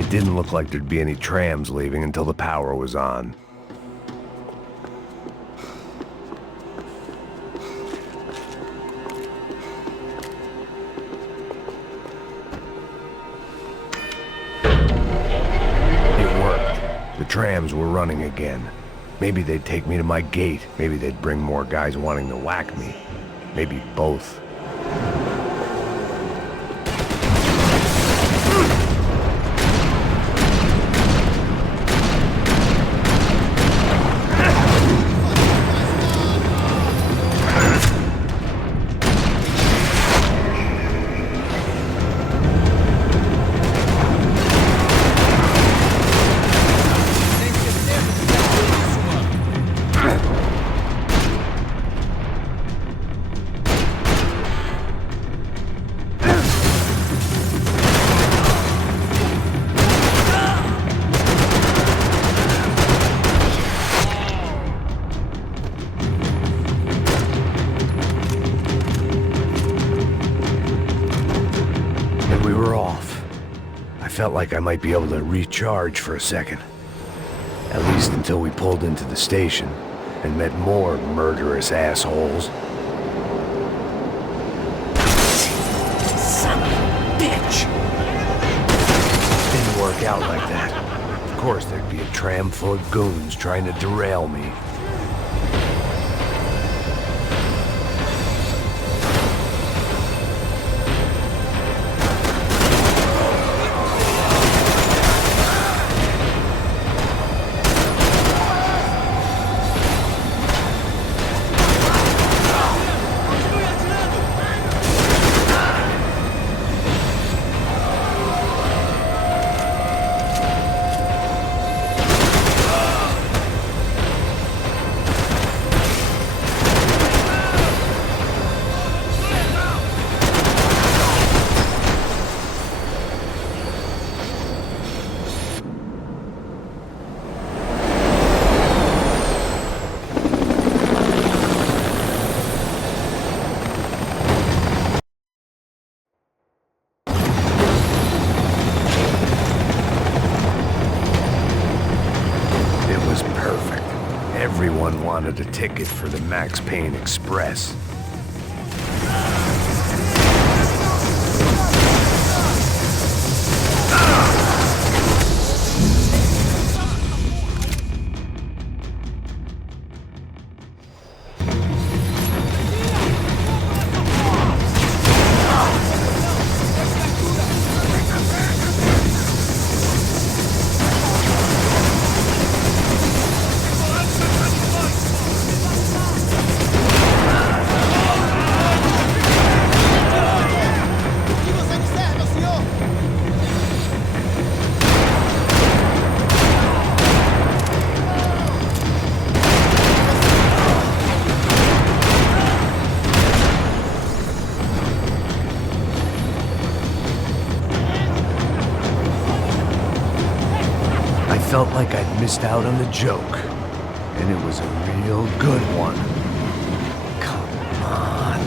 It didn't look like there'd be any trams leaving until the power was on. It worked. The trams were running again. Maybe they'd take me to my gate. Maybe they'd bring more guys wanting to whack me. Maybe both. Felt like I might be able to recharge for a second. At least until we pulled into the station and met more murderous assholes. Son of a bitch! Didn't work out like that. Of course there'd be a tram full of goons trying to derail me. was perfect. Everyone wanted a ticket for the Max Payne Express. I felt like I'd missed out on the joke, and it was a real good one. Come on.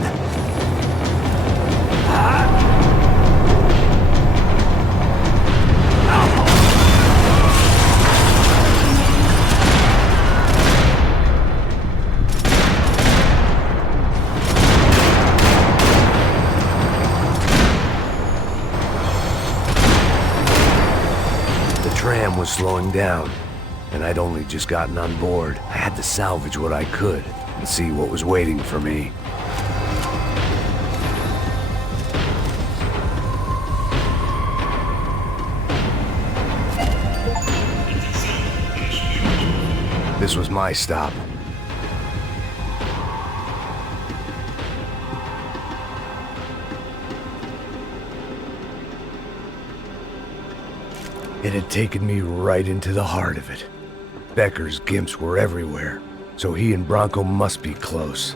The tram was slowing down, and I'd only just gotten on board. I had to salvage what I could and see what was waiting for me. This was my stop. It had taken me right into the heart of it. Becker's gimps were everywhere, so he and Bronco must be close.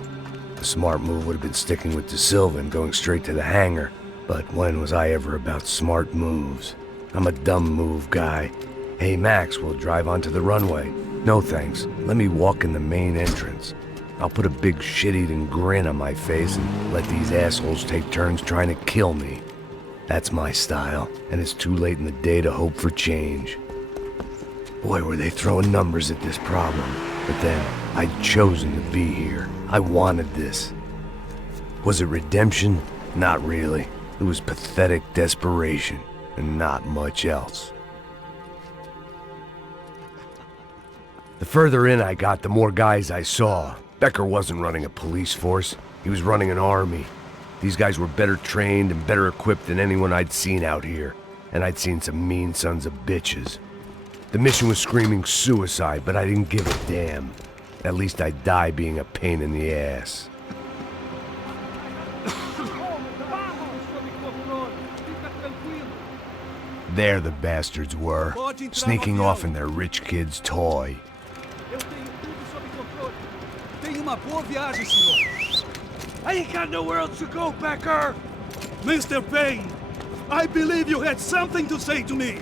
The smart move would have been sticking with De Silva and going straight to the hangar, but when was I ever about smart moves? I'm a dumb move guy. Hey Max, we'll drive onto the runway. No thanks, let me walk in the main entrance. I'll put a big shit-eating grin on my face and let these assholes take turns trying to kill me. That's my style, and it's too late in the day to hope for change. Boy, were they throwing numbers at this problem. But then, I'd chosen to be here. I wanted this. Was it redemption? Not really. It was pathetic desperation, and not much else. The further in I got, the more guys I saw. Becker wasn't running a police force. He was running an army. These guys were better trained and better equipped than anyone I'd seen out here. And I'd seen some mean sons of bitches. The mission was screaming suicide, but I didn't give a damn. At least I'd die being a pain in the ass. There the bastards were, sneaking off in their rich kid's toy. I ain't got nowhere else to go, Becker! Mr. Payne, I believe you had something to say to me.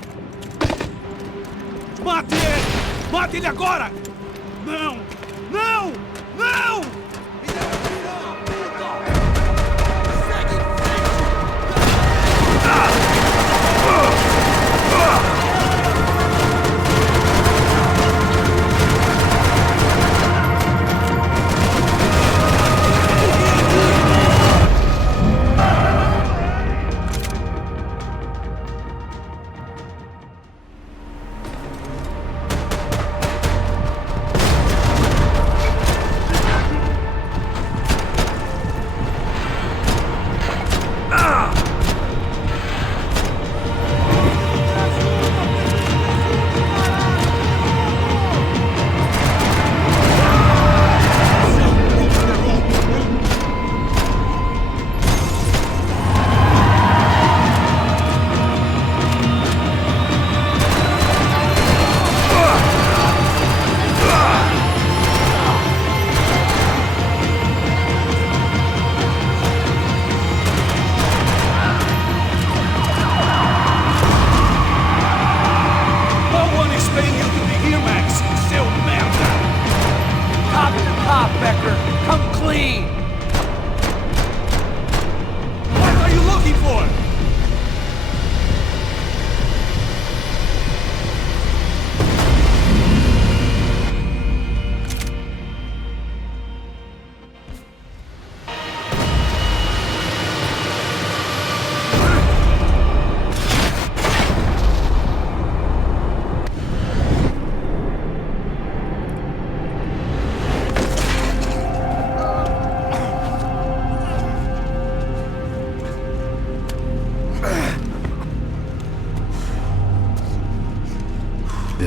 Mate ele! Mate ele agora! Não! Não! Não!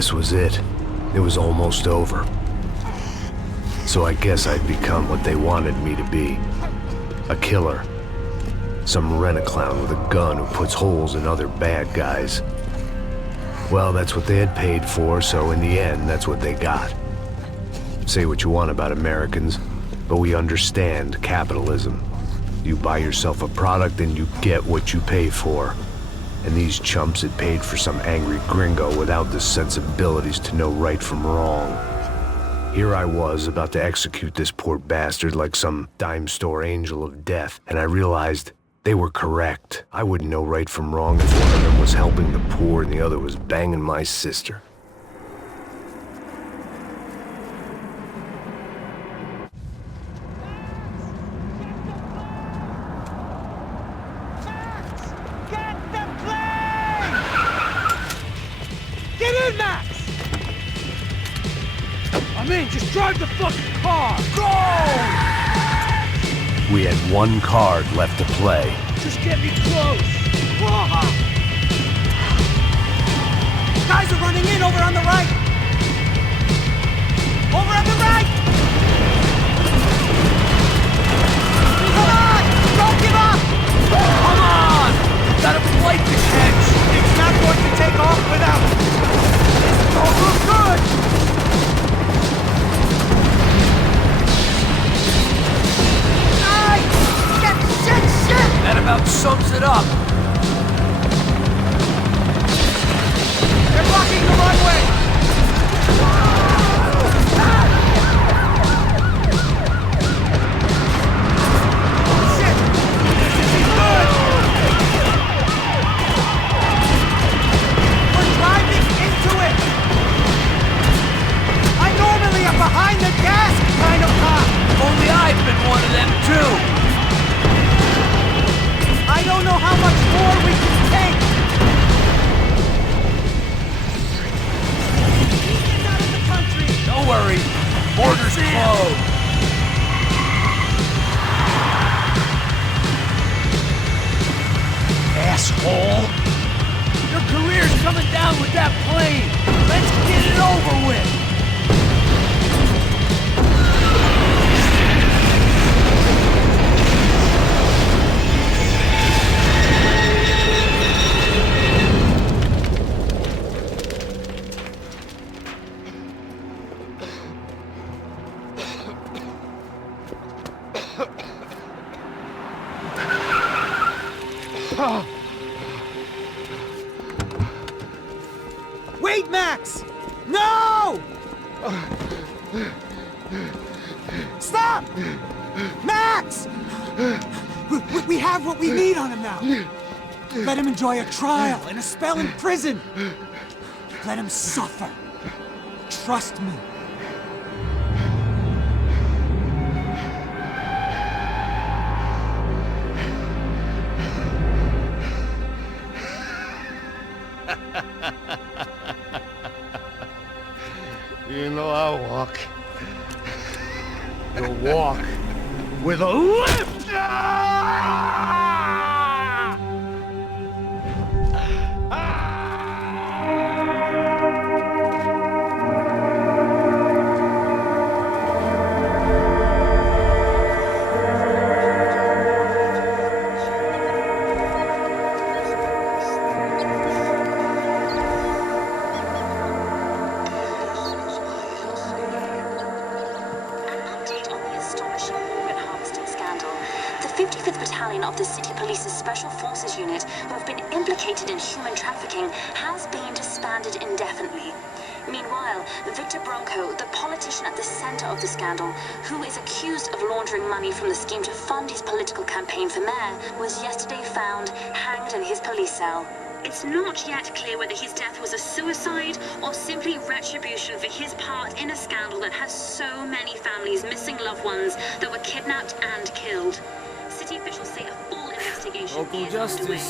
this was it. It was almost over. So I guess I'd become what they wanted me to be. A killer. Some rent-a-clown with a gun who puts holes in other bad guys. Well, that's what they had paid for, so in the end, that's what they got. Say what you want about Americans, but we understand capitalism. You buy yourself a product and you get what you pay for. And these chumps had paid for some angry gringo without the sensibilities to know right from wrong. Here I was, about to execute this poor bastard like some dime store angel of death, and I realized they were correct. I wouldn't know right from wrong if one of them was helping the poor and the other was banging my sister. Get in, Max! I'm in, just drive the fucking car! Go! We had one card left to play. Just get me close! Guys are running in over on the right! Over on the right! Come on! Don't give up! Come on! Gotta fight the catch! It's not going to take off without it! This don't look good! That about sums it up. They're blocking the runway! Shit! This isn't good! We're driving into it! I'm normally a behind the gas kind of cop! Only I've been one of them too! I don't know how much more we can take! He's out of the country! Don't worry, borders closed! Asshole! Your career's coming down with that plane! Let's get it over with! Wait, Max! No! Stop! Max! We have what we need on him now. Let him enjoy a trial and a spell in prison. Let him suffer. Trust me. You know I walk. You'll walk with a lift! Of the City Police's Special Forces Unit, who have been implicated in human trafficking, has been disbanded indefinitely. Meanwhile, Victor Bronco, the politician at the center of the scandal, who is accused of laundering money from the scheme to fund his political campaign for mayor, was yesterday found hanged in his police cell. It's not yet clear whether his death was a suicide or simply retribution for his part in a scandal that has so many families missing loved ones that were kidnapped and killed. City officials say a full investigation is underway.